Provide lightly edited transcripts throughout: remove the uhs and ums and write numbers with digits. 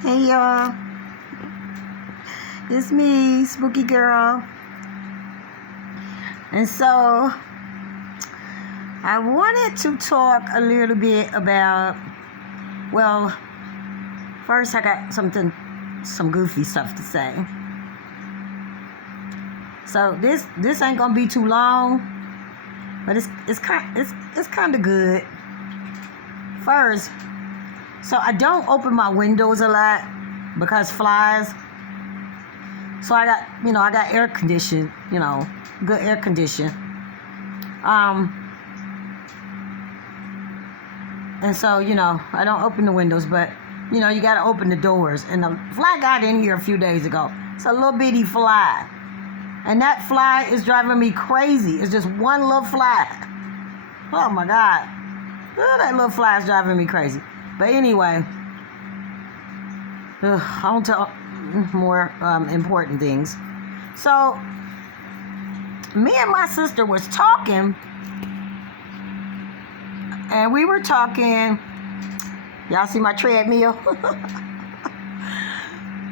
Hey y'all, it's me, Spooky Girl. And so I wanted to talk a little bit about, well, first I got some goofy stuff to say. So this ain't gonna be too long, but it's kind of good. First, so I don't open my windows a lot because flies. So I got air conditioning, good air condition. And so, I don't open the windows, but, you got to open the doors. And the fly got in here a few days ago. It's a little bitty fly. And that fly is driving me crazy. It's just one little fly. Oh, my God. Oh, that little fly is driving me crazy. But anyway, on to more important things. So, me and my sister was talking, and we were talking. Y'all see my treadmill?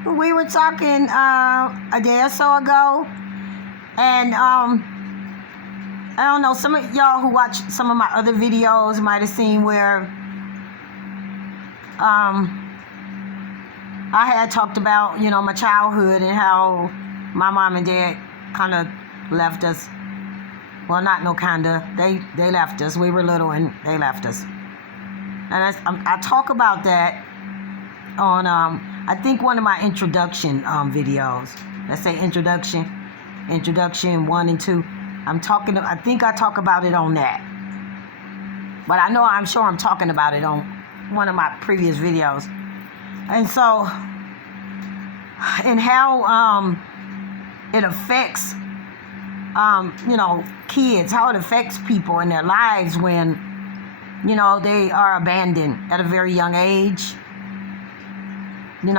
We were talking a day or so ago, and I don't know, some of y'all who watched some of my other videos might have seen where I had talked about, my childhood and how my mom and dad kind of left us. Well, not no kinda. They left us. We were little and they left us. And I talk about that on, I think one of my introduction videos. Let's say introduction 1 and 2. I think I talk about it on that. But I'm sure I'm talking about it on one of my previous videos. And so, and how it affects, kids, how it affects people in their lives when, they are abandoned at a very young age, and,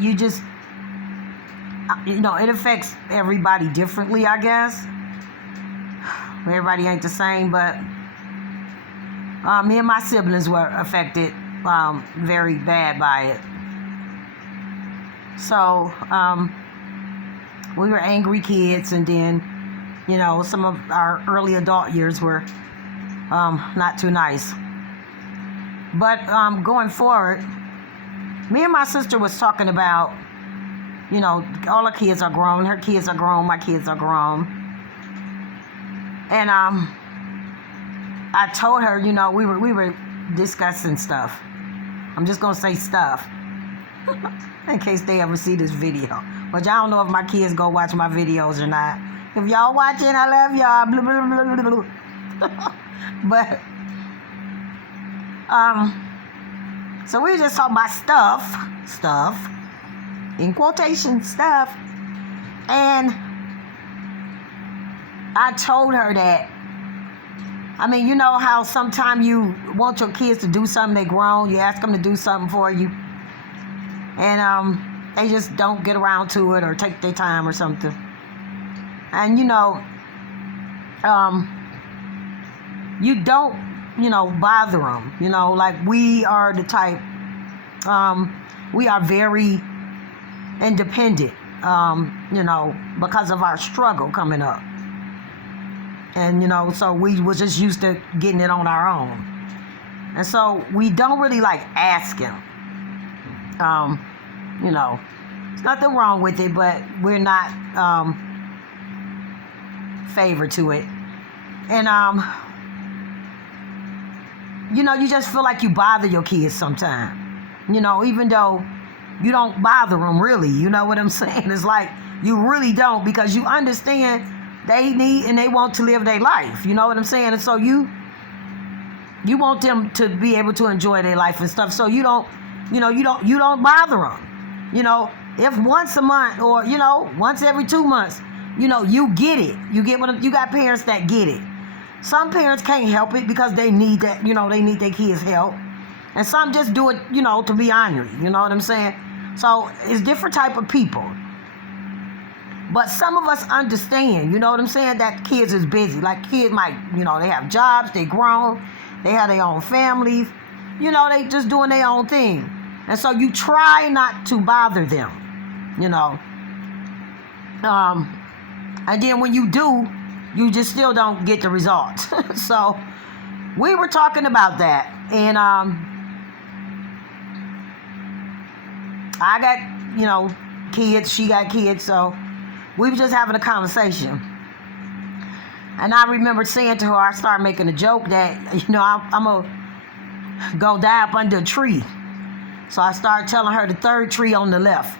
you just, it affects everybody differently, I guess. Everybody ain't the same, but me and my siblings were affected very bad by it. So we were angry kids, and then, some of our early adult years were not too nice. But going forward, me and my sister was talking about, all the kids are grown. Her kids are grown. My kids are grown. And I told her, we were discussing stuff. I'm just gonna say stuff in case they ever see this video. But y'all don't know if my kids go watch my videos or not. If y'all watching, I love y'all. Blah, blah, blah, blah, blah. But so we were just talking about stuff in quotation, stuff. And I told her that, you know how sometimes you want your kids to do something, they grown, you ask them to do something for you, and they just don't get around to it or take their time or something. And, you don't, bother them, like we are the type, we are very independent, because of our struggle coming up. And, so we was just used to getting it on our own. And so we don't really like asking. There's nothing wrong with it, but we're not favored to it. And, you just feel like you bother your kids sometimes. Even though you don't bother them really. You know what I'm saying? It's like you really don't, because you understand they need and they want to live their life. You know what I'm saying? And so you want them to be able to enjoy their life and stuff. So you don't bother them. If once a month or, once every 2 months, you get it. You got parents that get it. Some parents can't help it because they need that, they need their kids' help. And some just do it, to be honorary. You know what I'm saying? So it's different type of people. But some of us understand, you know what I'm saying, that kids is busy. Like kids might, they have jobs, they grown, They have their own families. You know, they just doing their own thing. And so you try not to bother them, you know. And then when you do, you just still don't get the results. So we were talking about that. And I got, you know, kids. She got kids. So we were just having a conversation. And I remember saying to her, I started making a joke that, you know, I'm going to go die up under a tree. So I started telling her the third tree on the left.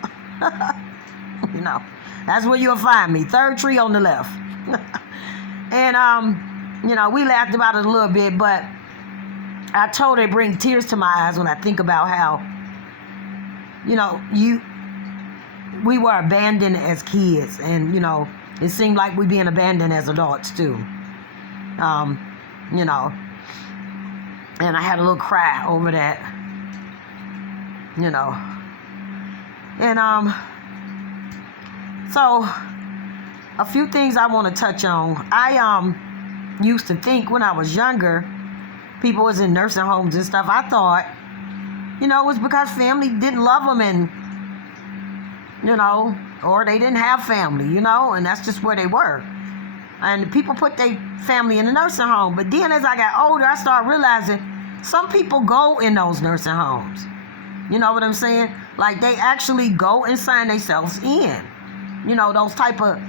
You know, that's where you'll find me. Third tree on the left. And, you know, we laughed about it a little bit, but I told her it brings tears to my eyes when I think about how, you know, we were abandoned as kids. And, you know, it seemed like we being abandoned as adults, too. You know, and I had a little cry over that, you know. And, so a few things I want to touch on. I used to think when I was younger, people was in nursing homes and stuff. I thought, you know, it was because family didn't love them, and, you know, or they didn't have family, you know, and that's just where they were. And people put their family in the nursing home. But then as I got older, I started realizing some people go in those nursing homes. You know what I'm saying? Like, they actually go and sign themselves in. You know, those type of,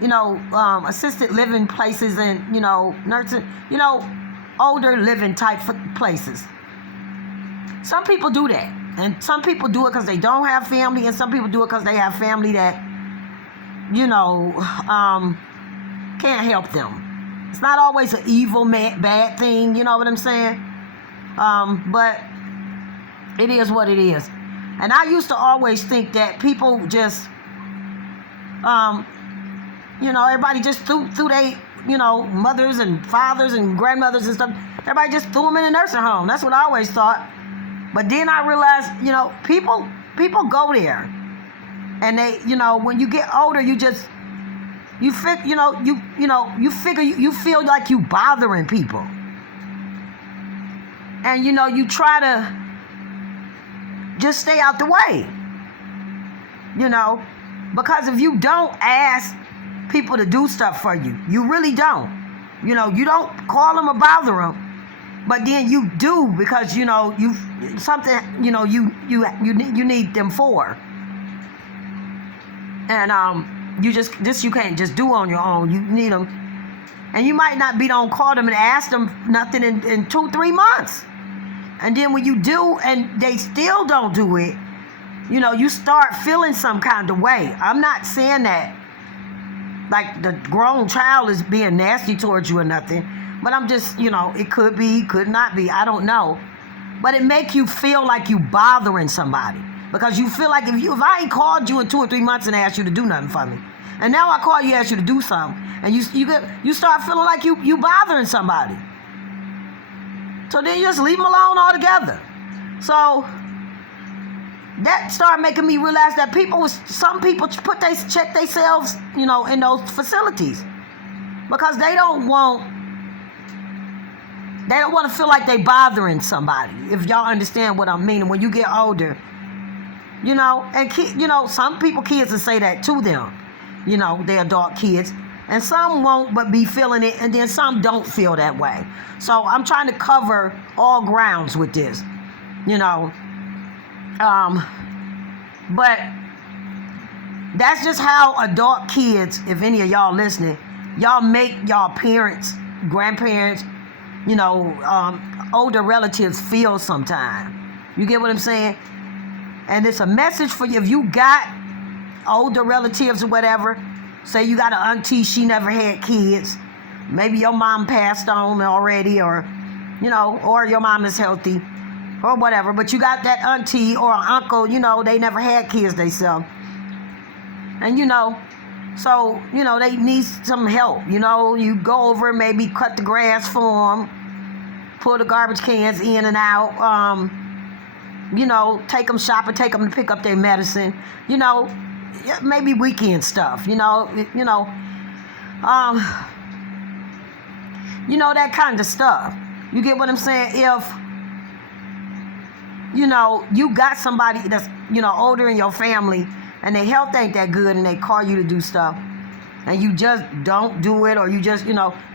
you know, assisted living places and, you know, nursing, you know, older living type places. Some people do that. And some people do it because they don't have family, and some people do it because they have family that, you know, can't help them. It's not always an evil, bad thing, you know what I'm saying? But it is what it is. And I used to always think that people just, you know, everybody just threw they, you know, mothers and fathers and grandmothers and stuff. Everybody just threw them in a nursing home. That's what I always thought. But then I realized, you know, people go there, and they, you know, when you get older, you figure you feel like you bothering people, and you know, you try to just stay out the way, you know, because if you don't ask people to do stuff for you, you really don't, you know, you don't call them or bother them. But then you do because, you know, you something, you know, you need them for. And you can't just do on your own. You need them. And you might not be on call them and ask them nothing in 2-3 months. And then when you do and they still don't do it, you know, you start feeling some kind of way. I'm not saying that like the grown child is being nasty towards you or nothing. But I'm just, you know, it could be, could not be. I don't know. But it make you feel like you bothering somebody. Because you feel like if I ain't called you in 2 or 3 months and asked you to do nothing for me, and now I call you, ask you to do something, and you start feeling like you bothering somebody. So then you just leave them alone altogether. So that started making me realize that some people check themselves, you know, in those facilities. Because they don't want to feel like they bothering somebody, if y'all understand what I'm meaning. When you get older, you know, and you know, some kids will say that to them, you know, they're adult kids, and some won't but be feeling it, and then some don't feel that way. So I'm trying to cover all grounds with this, you know, but that's just how adult kids, if any of y'all listening, y'all make y'all parents, grandparents, you know, older relatives feel sometime. You get what I'm saying? And it's a message for you. If you got older relatives or whatever, say you got an auntie, she never had kids. Maybe your mom passed on already, or, you know, or your mom is healthy or whatever. But you got that auntie or uncle, you know, they never had kids themselves. And, you know, so, you know, they need some help. You know, you go over and maybe cut the grass for them, pull the garbage cans in and out, you know, take them shopping, take them to pick up their medicine, you know, maybe weekend stuff, you know, that kind of stuff. You get what I'm saying? If, you got somebody that's, older in your family and their health ain't that good and they call you to do stuff and you just don't do it, or you just,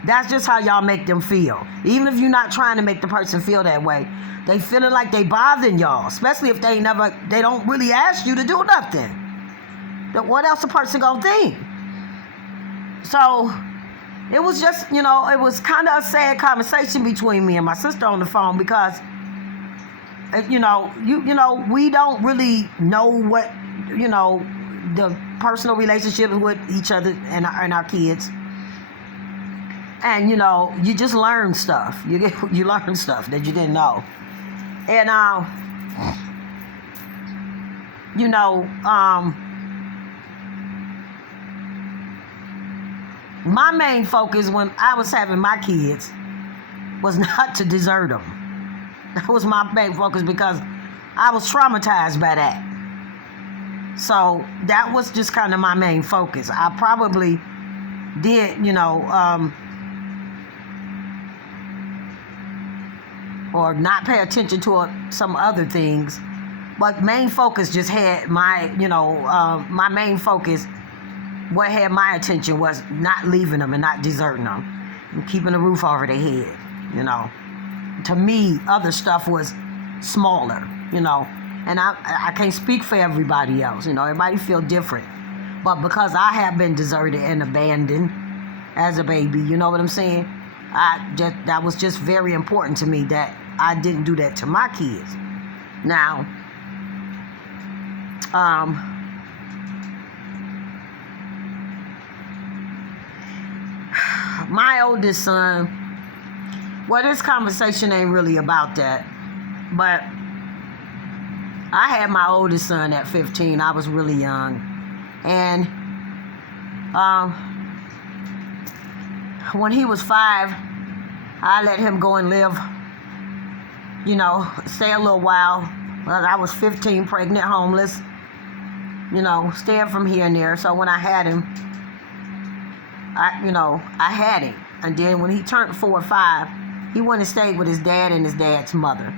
that's just how y'all make them feel. Even if you're not trying to make the person feel that way, they feeling like they bothering y'all, especially if they don't really ask you to do nothing. Then what else a person gonna think? So it was just, it was kind of a sad conversation between me and my sister on the phone, because we don't really know what, the personal relationships with each other and our kids. And, you just learn stuff. You learn stuff that you didn't know. And, my main focus when I was having my kids was not to desert them. That was my main focus, because I was traumatized by that. So that was just kind of my main focus. I probably did, or not pay attention to some other things. But main focus just had my, my main focus, what had my attention was not leaving them and not deserting them and keeping the roof over their head, To me, other stuff was smaller, And I can't speak for everybody else, Everybody feel different. But because I have been deserted and abandoned as a baby, you know what I'm saying? That was just very important to me that I didn't do that to my kids. Now, my oldest son, well, this conversation ain't really about that, but I had my oldest son at 15. I was really young. And when he was 5, I let him go and live, stay a little while. Well, I was 15, pregnant, homeless, staying from here and there. So when I had him, I had him. And then when he turned 4 or 5, he went and stayed with his dad and his dad's mother.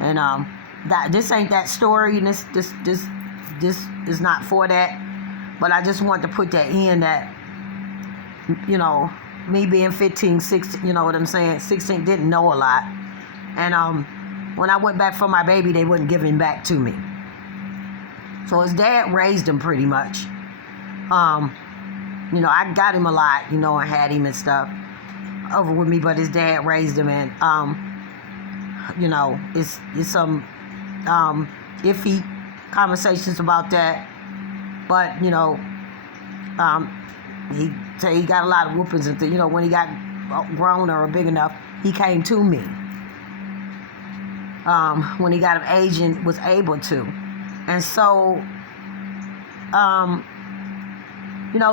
And this ain't that story, and this is not for that. But I just wanted to put that in, that, me being 15, 16, you know what I'm saying, 16, didn't know a lot. And when I went back for my baby, they wouldn't give him back to me. So his dad raised him pretty much. I got him a lot, and had him and stuff over with me, but his dad raised him, and it's some iffy conversations about that. But he got a lot of whoopings and things. When he got grown or big enough, he came to me. When he got of age and was able to. And so,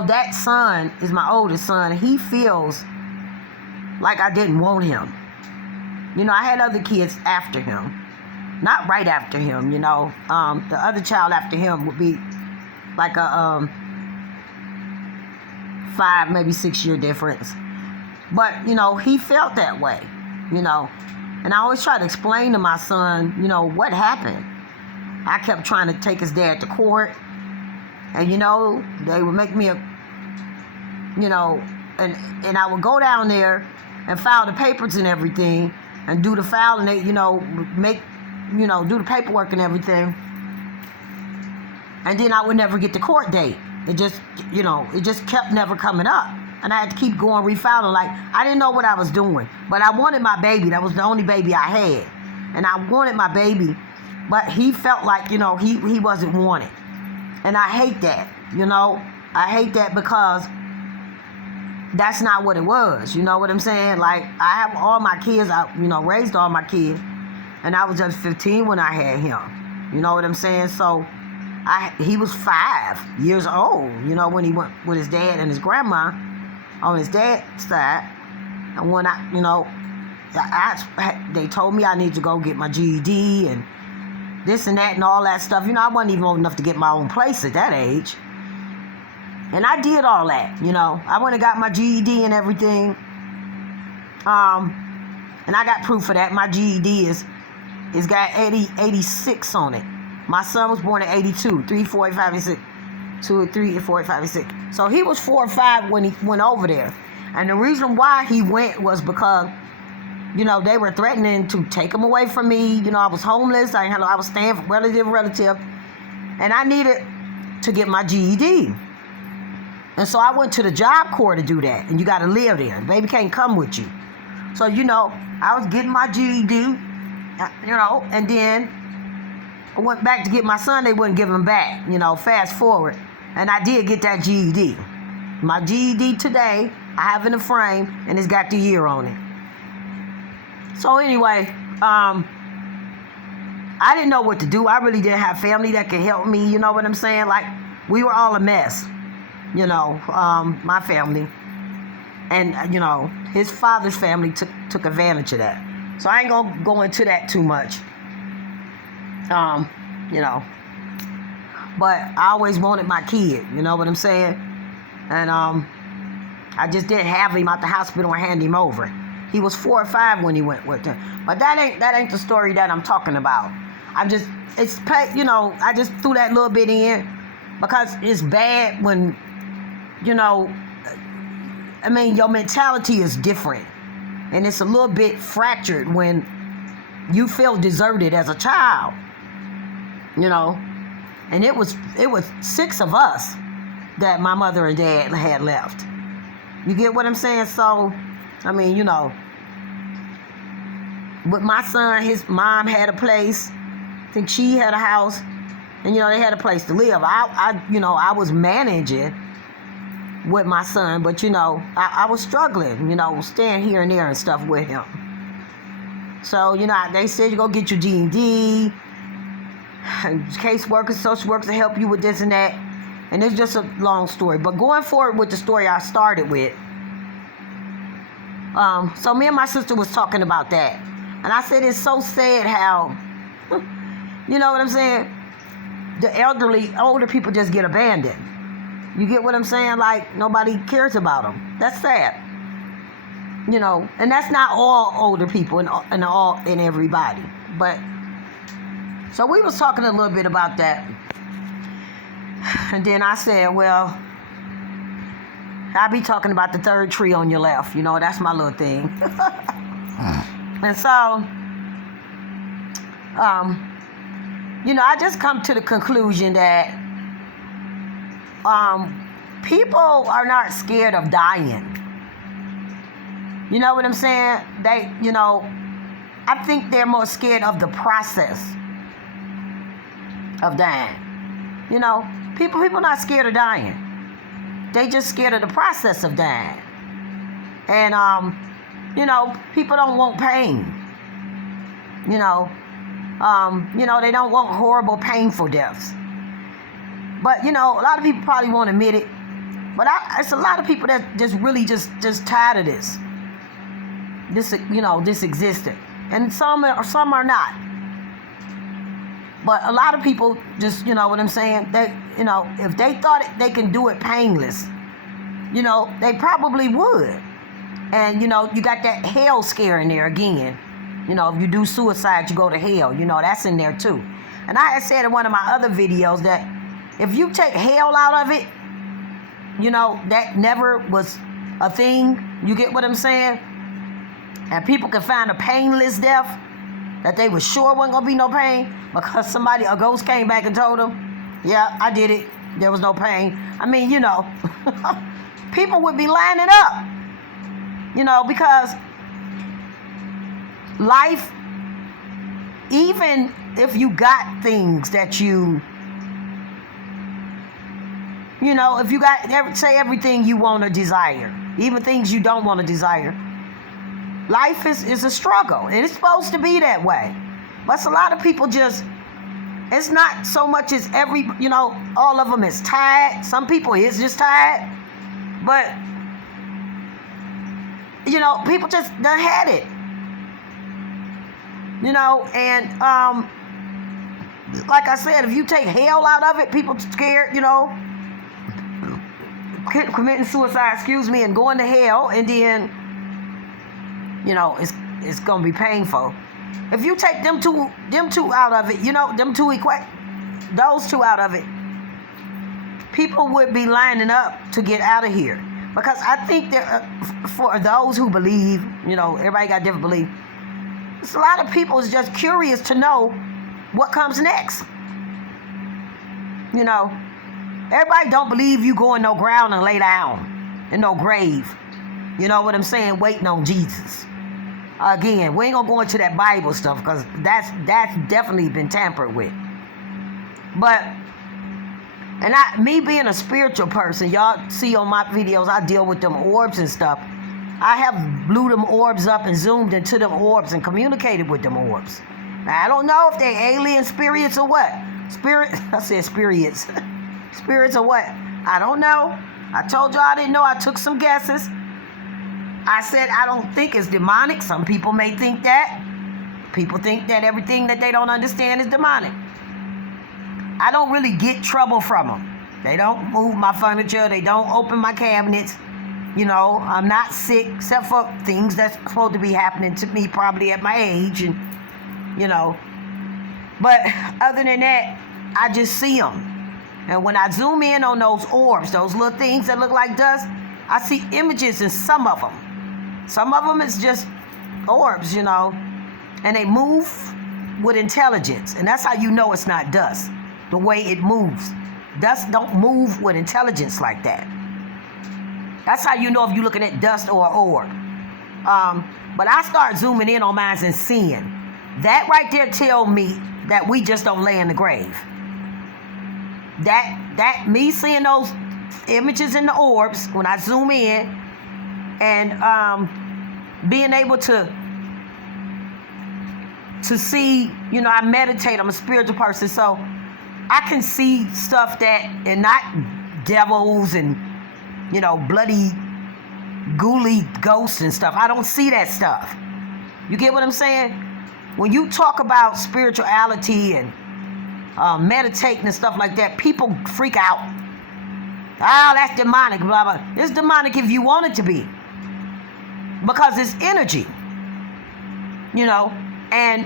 that son is my oldest son. He feels like I didn't want him. I had other kids after him. Not right after him, the other child after him would be like a 5, maybe 6 year difference. But, he felt that way, And I always try to explain to my son, what happened. I kept trying to take his dad to court. And, they would make me and I would go down there and file the papers and everything and do the filing, they, do the paperwork and everything. And then I would never get the court date. It just kept never coming up. And I had to keep going refiling. Like, I didn't know what I was doing. But I wanted my baby. That was the only baby I had. And I wanted my baby. But he felt like, he wasn't wanted. And I hate that, I hate that, because that's not what it was. You know what I'm saying? Like, I have all my kids, I, raised all my kids. And I was just 15 when I had him. You know what I'm saying? So he was 5 years old, when he went with his dad and his grandma on his dad's side. And when they told me I need to go get my GED and this and that and all that stuff. I wasn't even old enough to get my own place at that age. And I did all that, I went and got my GED and everything. And I got proof of that. My GED is got 86 on it. My son was born in 82, 3, 4, 5, and 6. 2, 3, 4, 5, and 6. So he was 4 or 5 when he went over there. And the reason why he went was because, they were threatening to take him away from me. I was homeless. I was staying for relative. And I needed to get my GED. And so I went to the Job Corps to do that. And you got to live there. Baby can't come with you. So, I was getting my GED, and then I went back to get my son. They wouldn't give him back, fast forward. And I did get that GED. My GED today, I have in the frame, and it's got the year on it. So anyway, I didn't know what to do. I really didn't have family that could help me, you know what I'm saying? Like, we were all a mess, my family. And, his father's family took advantage of that. So I ain't going to go into that too much. But I always wanted my kid, you know what I'm saying? And I just didn't have him at the hospital and hand him over. He was 4 or 5 when he went with him. But that ain't the story that I'm talking about. I just threw that little bit in because it's bad when, your mentality is different. And it's a little bit fractured when you feel deserted as a child, And it was 6 of us that my mother and dad had left. You get what I'm saying? So, with my son, his mom had a place. I think she had a house. And, they had a place to live. I was managing with my son. But, I was struggling, staying here and there and stuff with him. So, they said you go get your GED. Caseworkers, social workers to help you with this and that. And it's just a long story. But going forward with the story I started with. So me and my sister was talking about that. And I said it's so sad how, you know what I'm saying? The older people just get abandoned. You get what I'm saying? Like, nobody cares about them. That's sad. And that's not all older people and everybody. But, so we was talking a little bit about that. And then I said, well, I'll be talking about the third tree on your left. That's my little thing. And so, I just come to the conclusion that people are not scared of dying. You know what I'm saying? I think they're more scared of the process of dying. People not scared of dying. They just scared of the process of dying. And, people don't want pain. They don't want horrible, painful deaths. But, a lot of people probably won't admit it. But it's a lot of people that just really just tired of this. This existed. And some are not. But a lot of people just, what I'm saying? They, if they thought they can do it painless, they probably would. And, you got that hell scare in there again. If you do suicide, you go to hell. That's in there too. And I had said in one of my other videos that if you take hell out of it, that never was a thing. You get what I'm saying? And people can find a painless death that they were sure wasn't going to be no pain because a ghost came back and told them, yeah, I did it. There was no pain. People would be lining up, because life, even if you got things that if you got, say everything you want to desire, even things you don't want to desire, life is a struggle, and it's supposed to be that way. But a lot of people it's not so much as all of them is tired. Some people is just tired. But, people just done had it. And like I said, if you take hell out of it, people scared, committing suicide, and going to hell, and then, it's gonna be painful. If you take them two out of it, those two out of it, people would be lining up to get out of here. Because I think that for those who believe, everybody got different belief. It's a lot of people is just curious to know what comes next. Everybody don't believe you go in no ground and lay down in no grave. You know what I'm saying? Waiting on Jesus. Again, we ain't gonna go into that Bible stuff because that's definitely been tampered with. But, me being a spiritual person, y'all see on my videos, I deal with them orbs and stuff. I have blew them orbs up and zoomed into them orbs and communicated with them orbs. Now, I don't know if they alien spirits or what. I said spirits. Spirits or what? I don't know. I told y'all I didn't know. I took some guesses. I said I don't think it's demonic. Some people may think that. People think that everything that they don't understand is demonic. I don't really get trouble from them. They don't move my furniture. They don't open my cabinets. I'm not sick except for things that's supposed to be happening to me probably at my age. And, But other than that, I just see them. And when I zoom in on those orbs, those little things that look like dust, I see images in some of them. Some of them is just orbs, and they move with intelligence. And that's how you know it's not dust, the way it moves. Dust don't move with intelligence like that. That's how you know if you're looking at dust or orb. But I start zooming in on mine and seeing. That right there tell me that we just don't lay in the grave. That me seeing those images in the orbs when I zoom in and being able to see, I meditate. I'm a spiritual person, so I can see stuff that, and not devils and, bloody, ghouly ghosts and stuff. I don't see that stuff. You get what I'm saying? When you talk about spirituality and meditating and stuff like that, people freak out. Oh, that's demonic, blah, blah. It's demonic if you want it to be. Because it's energy. And,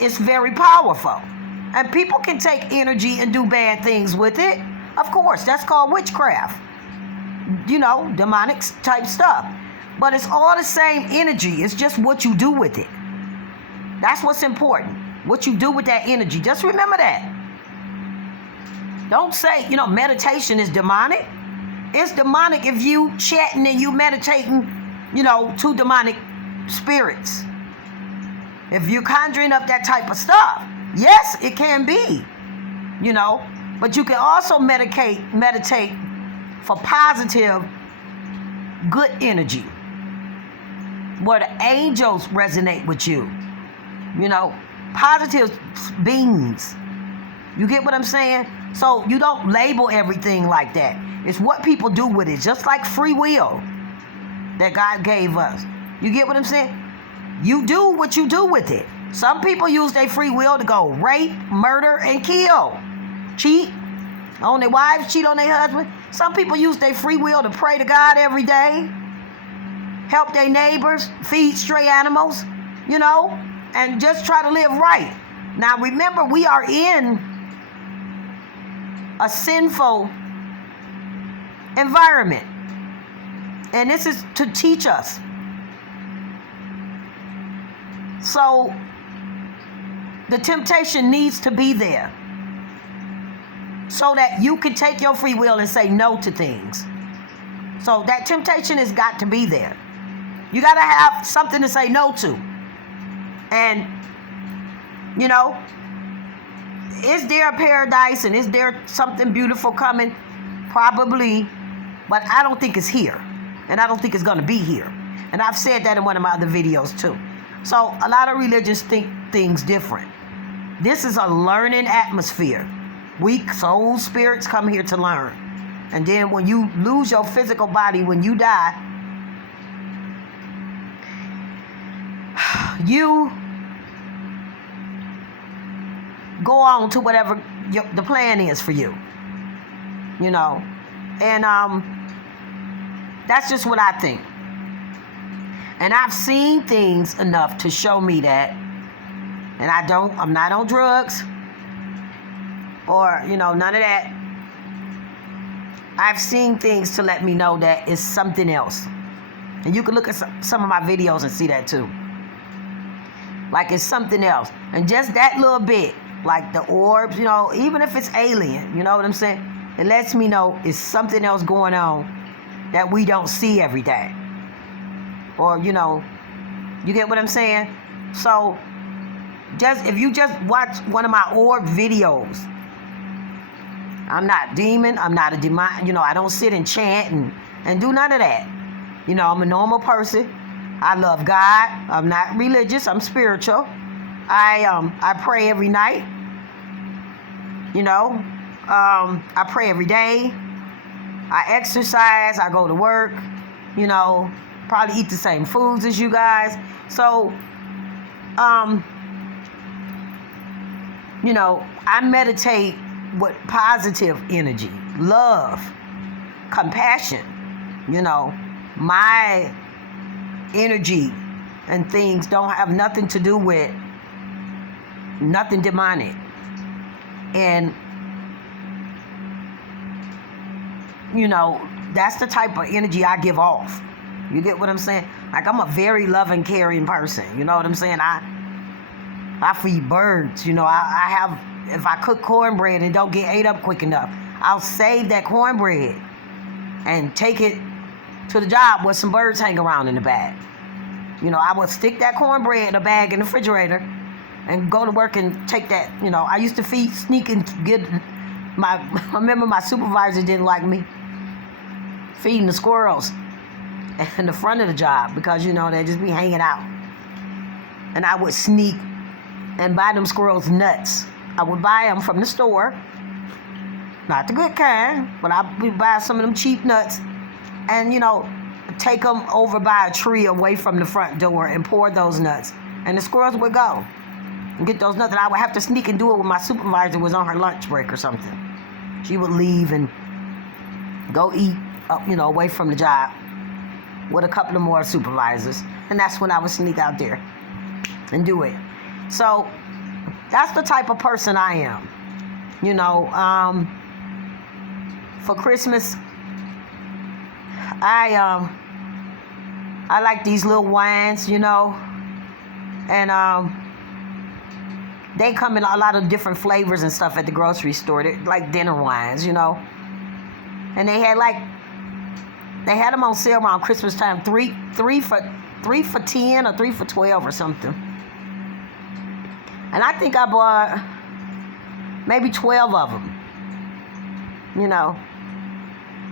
it's very powerful. And people can take energy and do bad things with it. Of course, that's called witchcraft. Demonic type stuff. But it's all the same energy. It's just what you do with it. That's what's important. What you do with that energy. Just remember that. Don't say, meditation is demonic. It's demonic if you chatting and you meditating, to demonic spirits. If you're conjuring up that type of stuff, yes, it can be, But you can also meditate for positive, good energy. Where the angels resonate with you. Positive beings. You get what I'm saying? So you don't label everything like that. It's what people do with it. Just like free will that God gave us. You get what I'm saying? You do what you do with it. Some people use their free will to go rape, murder, and kill. Cheat on their wives, cheat on their husband. Some people use their free will to pray to God every day. Help their neighbors, feed stray animals, and just try to live right. Now remember, we are in a sinful environment. And this is to teach us. So the temptation needs to be there. So that you can take your free will and say no to things. So that temptation has got to be there. You got to have something to say no to. And, is there a paradise and is there something beautiful coming? Probably. But I don't think it's here. And I don't think it's going to be here. And I've said that in one of my other videos too. So a lot of religions think things different. This is a learning atmosphere. Weak soul spirits come here to learn. And then when you lose your physical body, when you die, you go on to whatever the plan is for you. And that's just what I think. And I've seen things enough to show me that. And I'm not on drugs or, none of that. I've seen things to let me know that it's something else. And you can look at some of my videos and see that too. Like it's something else. And just that little bit, like the orbs, even if it's alien, you know what I'm saying? It lets me know it's something else going on that we don't see every day. Or, you get what I'm saying? So, if you just watch one of my orb videos, I'm not demon, I'm not a demon, I don't sit and chant and do none of that. I'm a normal person. I love God. I'm not religious, I'm spiritual. I pray every night. I pray every day. I exercise, I go to work, probably eat the same foods as you guys. So, I meditate with positive energy, love, compassion. My energy and things don't have nothing to do with nothing demonic. And, that's the type of energy I give off. You get what I'm saying? Like, I'm a very loving, caring person. You know what I'm saying? I feed birds. I have, if I cook cornbread and don't get ate up quick enough, I'll save that cornbread and take it to the job where some birds hang around in the bag. I would stick that cornbread in a bag in the refrigerator and go to work and take that. I used to sneak and get I remember my supervisor didn't like me feeding the squirrels in the front of the job because, they'd just be hanging out. And I would sneak and buy them squirrels nuts. I would buy them from the store, not the good kind, but I would buy some of them cheap nuts and, take them over by a tree away from the front door and pour those nuts. And the squirrels would go and get those nuts. And I would have to sneak and do it when my supervisor was on her lunch break or something. She would leave and go eat, away from the job with a couple of more supervisors. And that's when I would sneak out there and do it. So that's the type of person I am. For Christmas, I like these little wines, and they come in a lot of different flavors and stuff at the grocery store. They're like dinner wines, and they had them on sale around Christmas time, three for $10 or 3 for $12 or something. And I think I bought maybe 12 of them.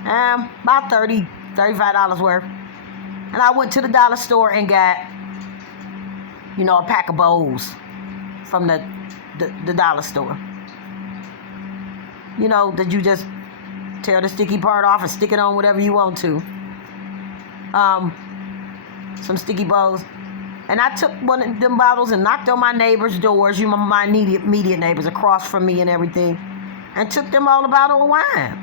About $30, $35 worth. And I went to the dollar store and got, a pack of bowls from the dollar store. That you just tear the sticky part off and stick it on whatever you want to. Some sticky bowls. And I took one of them bottles and knocked on my neighbor's doors, my immediate neighbors across from me and everything, and took them all a bottle of wine.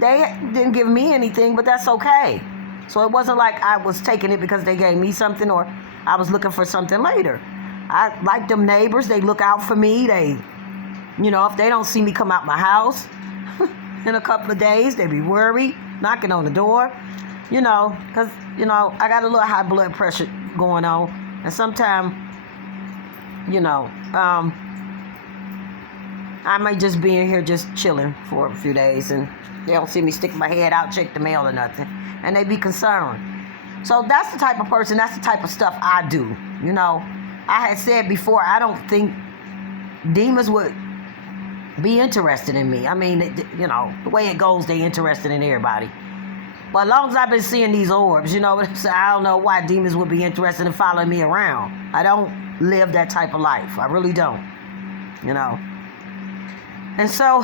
They didn't give me anything, but that's okay. So it wasn't like I was taking it because they gave me something or I was looking for something later. I like them neighbors. They look out for me. They, if they don't see me come out my house in a couple of days, they be worried, knocking on the door, because, I got a little high blood pressure going on. And sometimes, I might just be in here just chilling for a few days and they don't see me stick my head out, check the mail or nothing. And they be concerned. So that's the type of person, that's the type of stuff I do. I had said before, I don't think demons would be interested in me. I mean, the way it goes, they interested in everybody. But as long as I've been seeing these orbs, what I'm saying, I don't know why demons would be interested in following me around. I don't live that type of life. I really don't. And so,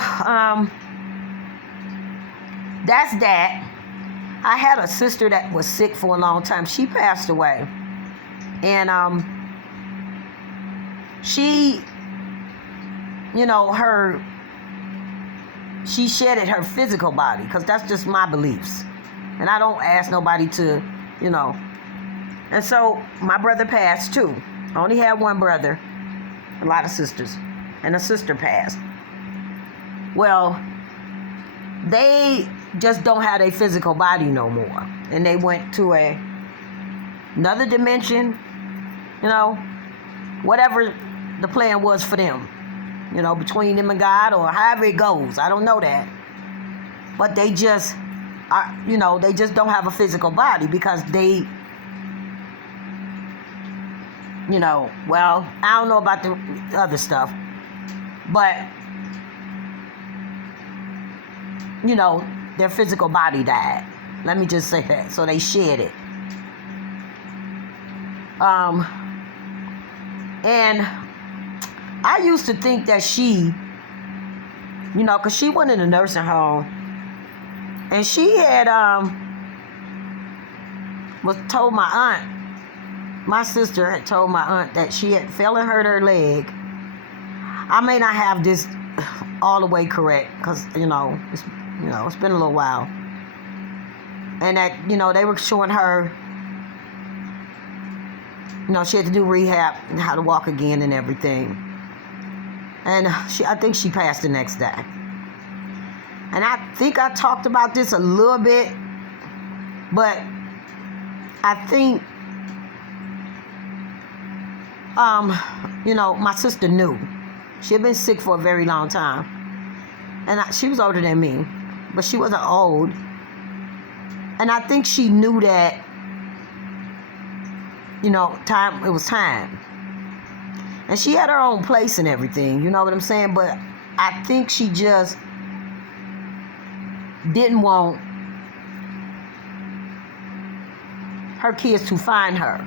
that's that. I had a sister that was sick for a long time. She passed away. And she, she shedded her physical body, because that's just my beliefs. And I don't ask nobody to, you know. And so my brother passed too. I only had one brother, a lot of sisters, and a sister passed. Well, they just don't have a physical body no more. And they went to another dimension, you know, whatever the plan was for them. You know, between them and God, or however it goes. I don't know that. But they just are, you know, they just don't have a physical body because they, you know, well, I don't know about the other stuff. But, you know, their physical body died. Let me just say that. So they shed it. And I used to think that she, you know, because she went in a nursing home, and she had was told my aunt, my sister had told my aunt that she had fell and hurt her leg. I may not have this all the way correct, because it's been a little while, and that, you know, they were showing her, you know, she had to do rehab and how to walk again and everything. And I think she passed the next day. And I think I talked about this a little bit, but I think, you know, my sister knew. She had been sick for a very long time. And she was older than me, but she wasn't old. And I think she knew that, you know, it was time. And she had her own place and everything, you know what I'm saying? But I think she just didn't want her kids to find her.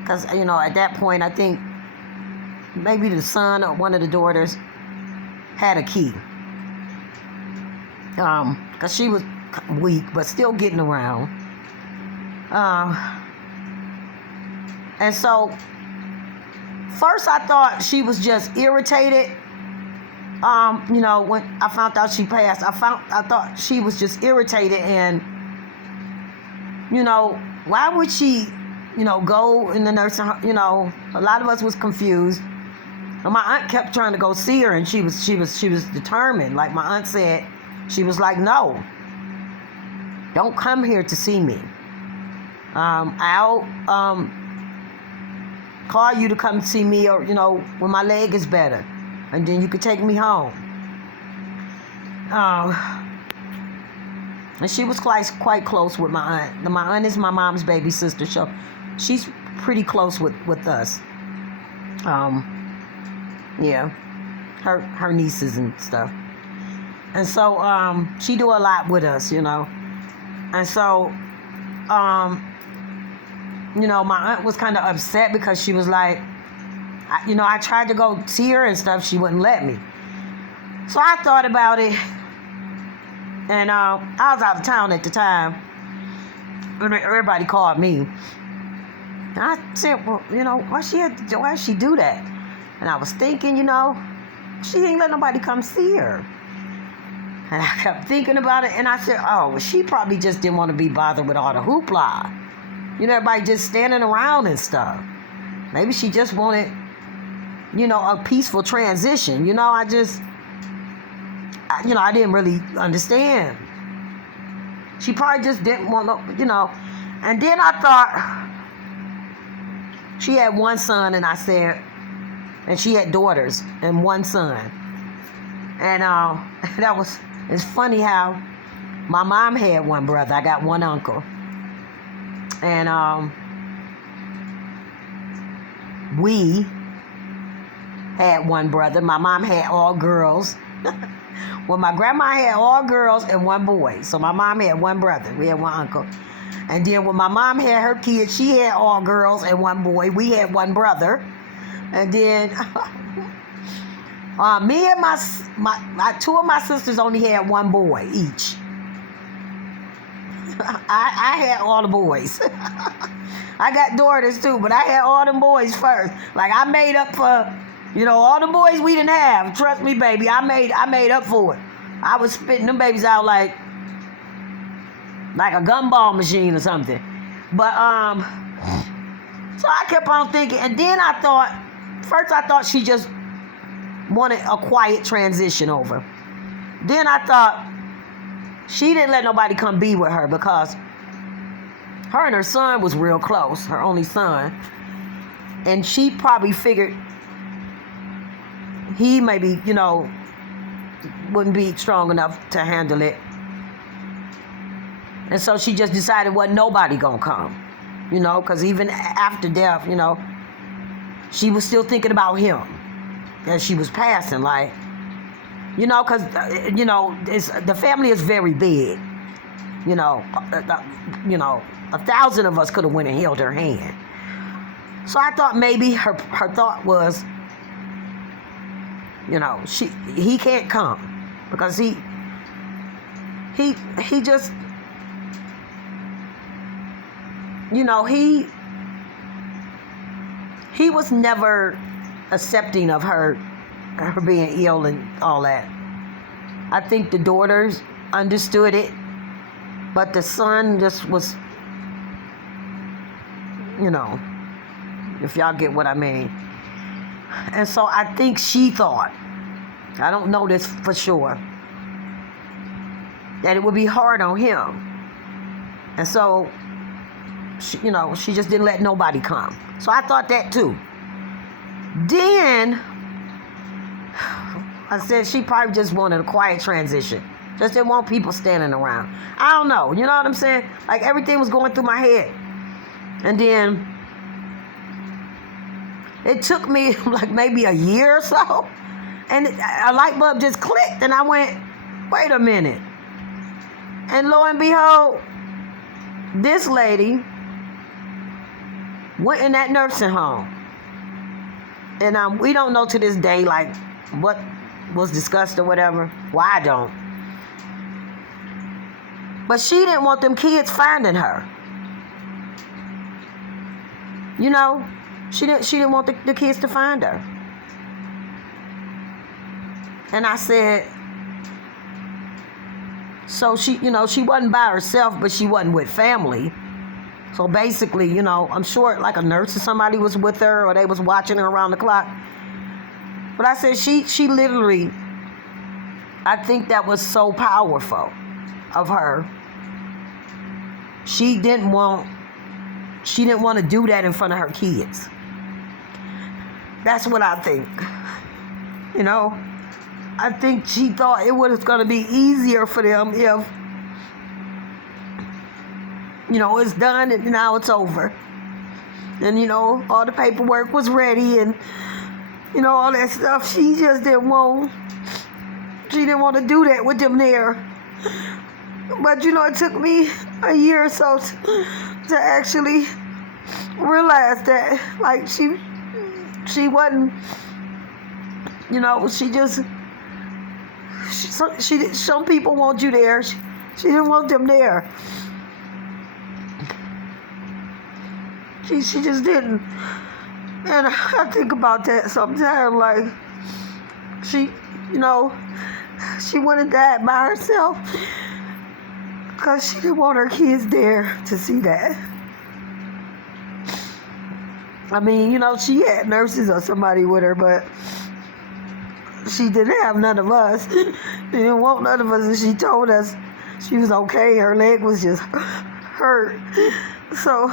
Because, you know, at that point, I think maybe the son or one of the daughters had a key. Because she was weak, but still getting around. And so, first I thought she was just irritated. You know, when I found out she passed, I thought she was just irritated, and, you know, why would she, you know, go in the nursing home? You know, a lot of us was confused. And my aunt kept trying to go see her, and she was determined. Like my aunt said, she was like, no, don't come here to see me. I'll call you to come see me, or, you know, when my leg is better, and then you could take me home. And she was quite close with my aunt. My aunt is my mom's baby sister, so she's pretty close with us. Yeah, her nieces and stuff. And so she do a lot with us, you know. And so you know, my aunt was kind of upset because she was like, you know, I tried to go see her and stuff. She wouldn't let me. So I thought about it. And I was out of town at the time. Everybody called me. And I said, well, you know, why she do that? And I was thinking, you know, she ain't let nobody come see her. And I kept thinking about it. And I said, oh, well, she probably just didn't want to be bothered with all the hoopla. You know, everybody just standing around and stuff. Maybe she just wanted, you know, a peaceful transition. You know, I didn't really understand. She probably just didn't want to, you know. And then I thought, she had one son, and I said, and she had daughters and one son. And it's funny how my mom had one brother. I got one uncle. And we had one brother. My mom had all girls. Well, my grandma had all girls and one boy. So my mom had one brother. We had one uncle. And then when my mom had her kids, she had all girls and one boy. We had one brother. And then me and my two of my sisters only had one boy each. I had all the boys. I got daughters too, but I had all them boys first. Like, I made up for, you know, all the boys we didn't have. Trust me, baby, I made up for it. I was spitting them babies out like a gumball machine or something. But so I kept on thinking, and then I thought she just wanted a quiet transition over. Then I thought she didn't let nobody come be with her because her and her son was real close, her only son. And she probably figured he maybe, wouldn't be strong enough to handle it. And so she just decided wasn't nobody gonna come, because even after death, she was still thinking about him as she was passing, like, because, the family is very big. 1,000 of us could have went and held her hand. So I thought maybe her thought was, he can't come because he just, he was never accepting of her being ill and all that. I think the daughters understood it, but the son just was, if y'all get what I mean. And so I think she thought, I don't know this for sure, that it would be hard on him. And so, she just didn't let nobody come. So I thought that too. Then, I said she probably just wanted a quiet transition. Just didn't want people standing around. I don't know. You know what I'm saying? Like everything was going through my head. And then it took me like maybe a year or so. And a light bulb just clicked. And I went, wait a minute. And lo and behold, this lady went in that nursing home. And we don't know to this day, like, what was discussed or whatever. Well, I don't. But she didn't want them kids finding her. She didn't want the kids to find her. And I said, so she wasn't by herself, but she wasn't with family. So basically, I'm sure like a nurse or somebody was with her or they was watching her around the clock. But I said she literally, I think that was so powerful of her. She didn't want to do that in front of her kids. That's what I think. I think she thought it was going to be easier for them if, it's done and now it's over. And, all the paperwork was ready and, all that stuff. She just didn't want to do that with them there. But, it took me a year or so to actually realize that, like, she wasn't, some people want you there. She didn't want them there. She just didn't. And I think about that sometimes, like, she went and died by herself because she didn't want her kids there to see that. I mean, she had nurses or somebody with her, but she didn't have none of us. She didn't want none of us, and she told us she was okay. Her leg was just hurt. So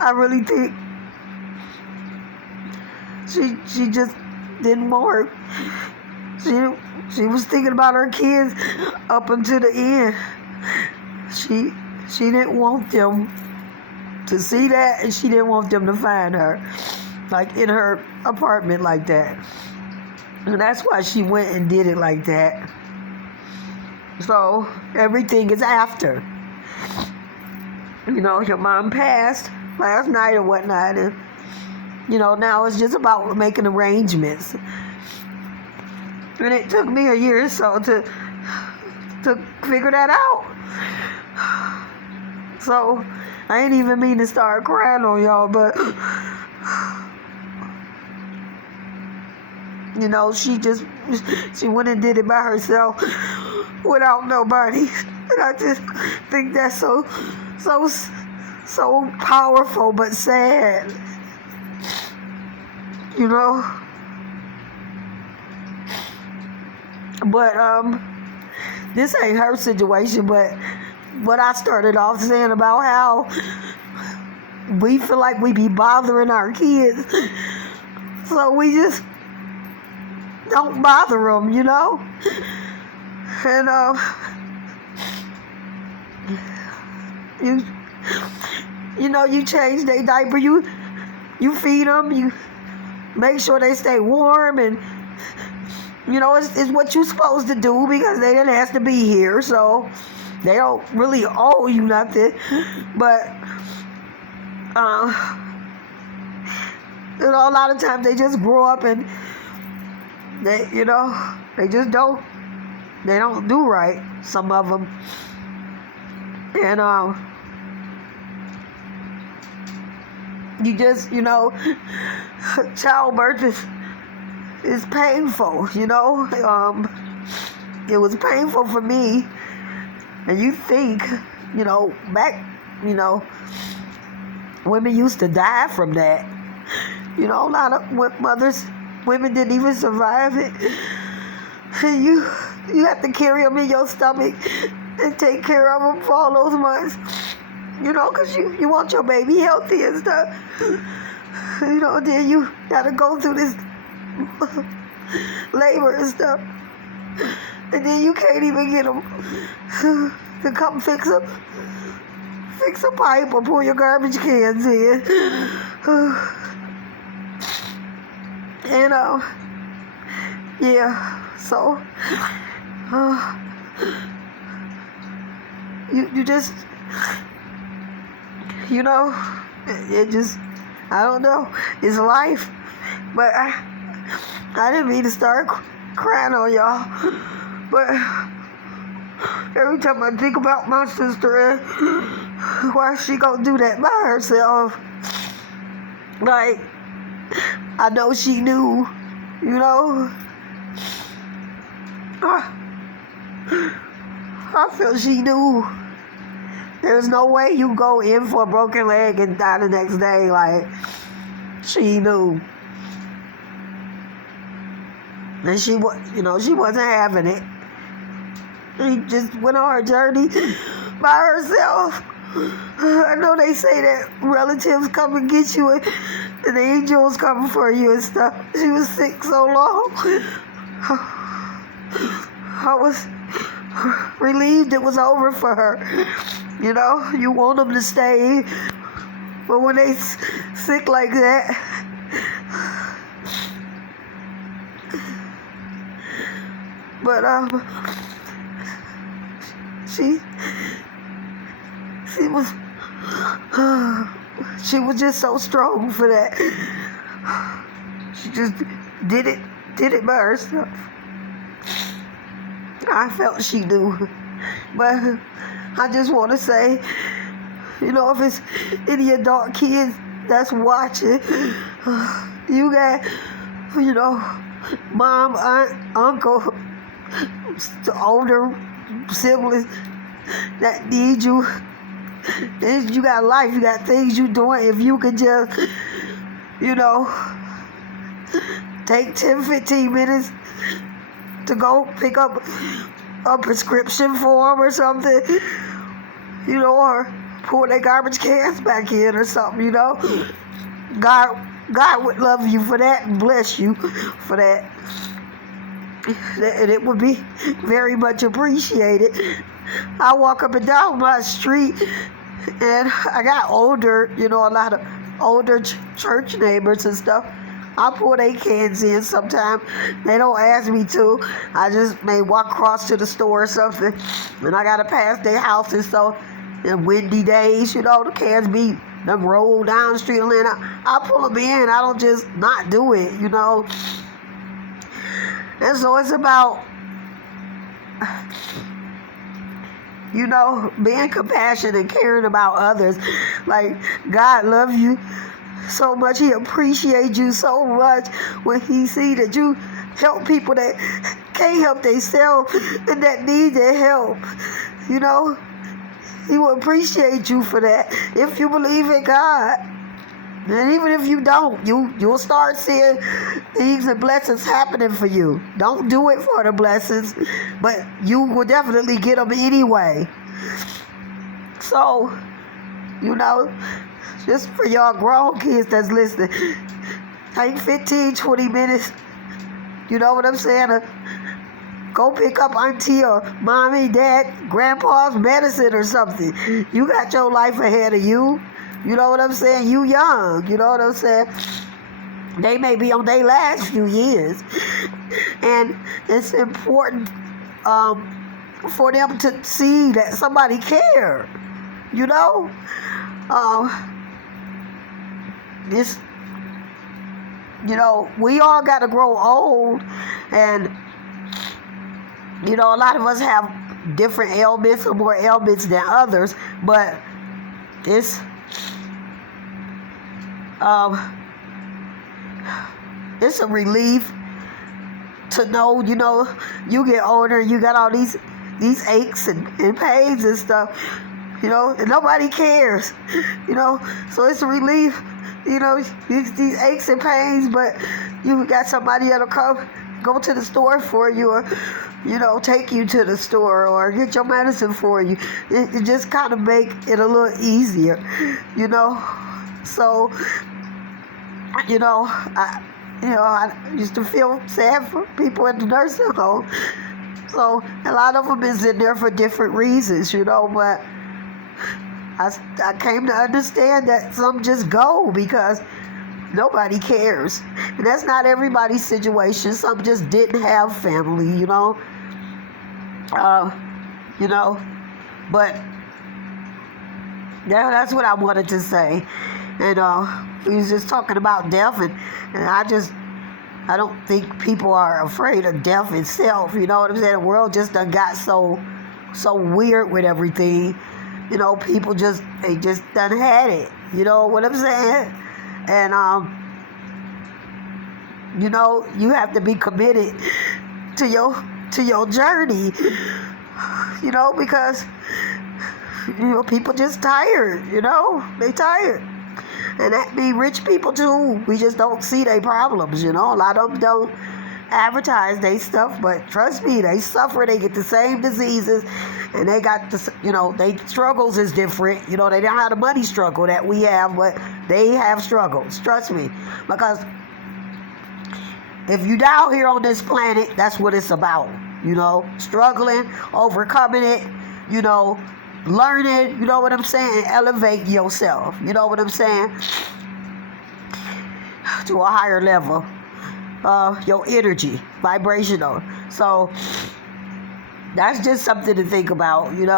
I really think she just didn't want her. She was thinking about her kids up until the end. She didn't want them to see that, and she didn't want them to find her, like in her apartment like that. And that's why she went and did it like that. So everything is after. Your mom passed last night or whatnot, and now it's just about making arrangements. And it took me a year or so to figure that out. So I ain't even mean to start crying on y'all, but She went and did it by herself without nobody. And I just think that's so powerful but sad. But this ain't her situation, but what I started off saying about how we feel like we be bothering our kids, so we just don't bother them, and you change their diaper, you feed them, you make sure they stay warm, and it's what you're supposed to do because they didn't have to be here, so they don't really owe you nothing. But a lot of times they just grow up and they just don't do right, some of them. And you just childbirth is painful. It was painful for me. And you think, back, women used to die from that. A lot of women didn't even survive it. And you have to carry them in your stomach and take care of them for all those months. Because you want your baby healthy and stuff. Then you got to go through this labor and stuff. And then you can't even get them to come fix a pipe or pull your garbage cans in. And so you just it just, I don't know, it's life. But I didn't mean to start crying on y'all, but every time I think about my sister and why she gonna do that by herself, like, I know she knew, I feel she knew. There's no way you go in for a broken leg and die the next day. Like, she knew. And she wasn't having it. She just went on her journey by herself. I know they say that relatives come and get you and the angels come for you and stuff. She was sick so long. I was relieved it was over for her. You want them to stay, but when they sick like that, but she was just so strong for that. She just did it by herself. I felt she knew, but I just want to say, if it's any adult kids that's watching, you got, mom, aunt, uncle, older siblings that need you. You got life, you got things you doing. If you could just, take 10-15 minutes to go pick up a prescription form or something, or pull their garbage cans back in or something, God would love you for that and bless you for that. And it would be very much appreciated. I walk up and down my street and I got older, a lot of older church neighbors and stuff. I pull their cans in sometimes. They don't ask me to. I just may walk across to the store or something, and I gotta pass their houses. So, in windy days, the cans be them roll down the street, and I pull them in. I don't just not do it, And so it's about, being compassionate and caring about others. Like, God loves you so much. He appreciates you so much when he see that you help people that can't help themselves and that need their help. You know, He will appreciate you for that if you believe in God. And even if you don't, you'll start seeing things and blessings happening for you. Don't do it for the blessings, but you will definitely get them anyway. So, just for y'all grown kids that's listening, take 15, 20 minutes, you know what I'm saying? Go pick up auntie or mommy, dad, grandpa's medicine or something. You got your life ahead of you. You know what I'm saying? You young. You know what I'm saying? They may be on their last few years. And it's important for them to see that somebody care. You know? We all got to grow old. And, a lot of us have different ailments or more ailments than others. But it's a relief to know, you get older, you got all these aches and pains and stuff, and nobody cares, so it's a relief, these aches and pains, but you got somebody that'll go to the store for you, or take you to the store, or get your medicine for you. It just kind of make it a little easier, so I used to feel sad for people in the nursing home. So a lot of them is in there for different reasons, but I came to understand that some just go because nobody cares. And that's not everybody's situation. Some just didn't have family, but that's what I wanted to say. And we was just talking about death, and I don't think people are afraid of death itself. You know what I'm saying? The world just done got so weird with everything. People just done had it. You know what I'm saying? And you have to be committed to your journey. Because people just tired. They tired. And that be rich people too. We just don't see their problems, A lot of them don't advertise their stuff, but trust me, they suffer. They get the same diseases, and they got their struggles is different. They don't have the money struggle that we have, but they have struggles. Trust me, because if you down here on this planet, that's what it's about. Struggling, overcoming it. Learning, you know what I'm saying? Elevate yourself, you know what I'm saying? To a higher level. Your energy, vibrational. So that's just something to think about, did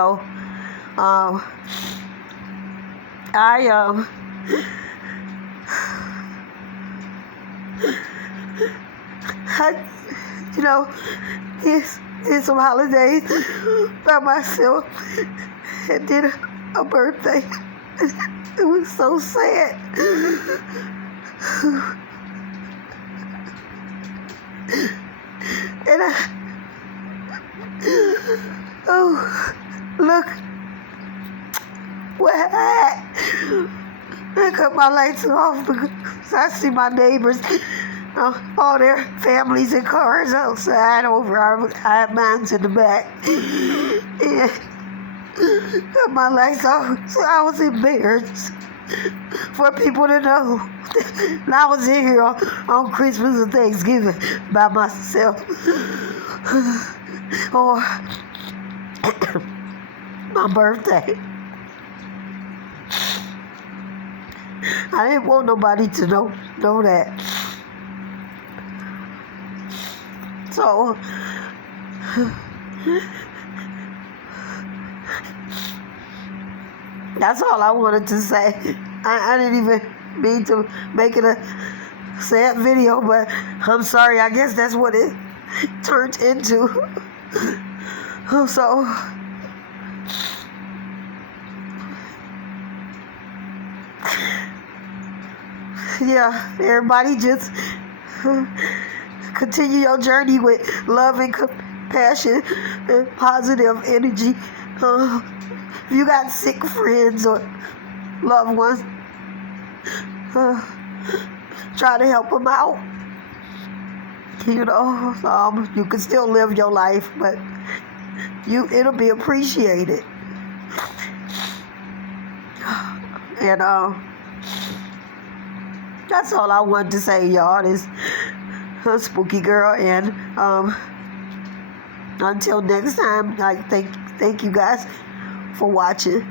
some holidays by myself and did a birthday. It was so sad. And look what I cut my lights off because I see my neighbors, all their families and cars outside over. I had mine in the back. And cut my lights off, so I was embarrassed for people to know. And I was in here on Christmas and Thanksgiving by myself. Or my birthday. I didn't want nobody to know that. So that's all I wanted to say. I didn't even mean to make it a sad video, but I'm sorry. I guess that's what it turned into. So yeah, everybody just Continue your journey with love and compassion and positive energy. If you got sick friends or loved ones, try to help them out. You know, you can still live your life, but it'll be appreciated. And that's all I wanted to say, y'all. This spooky girl, and until next time, I thank you guys for watching.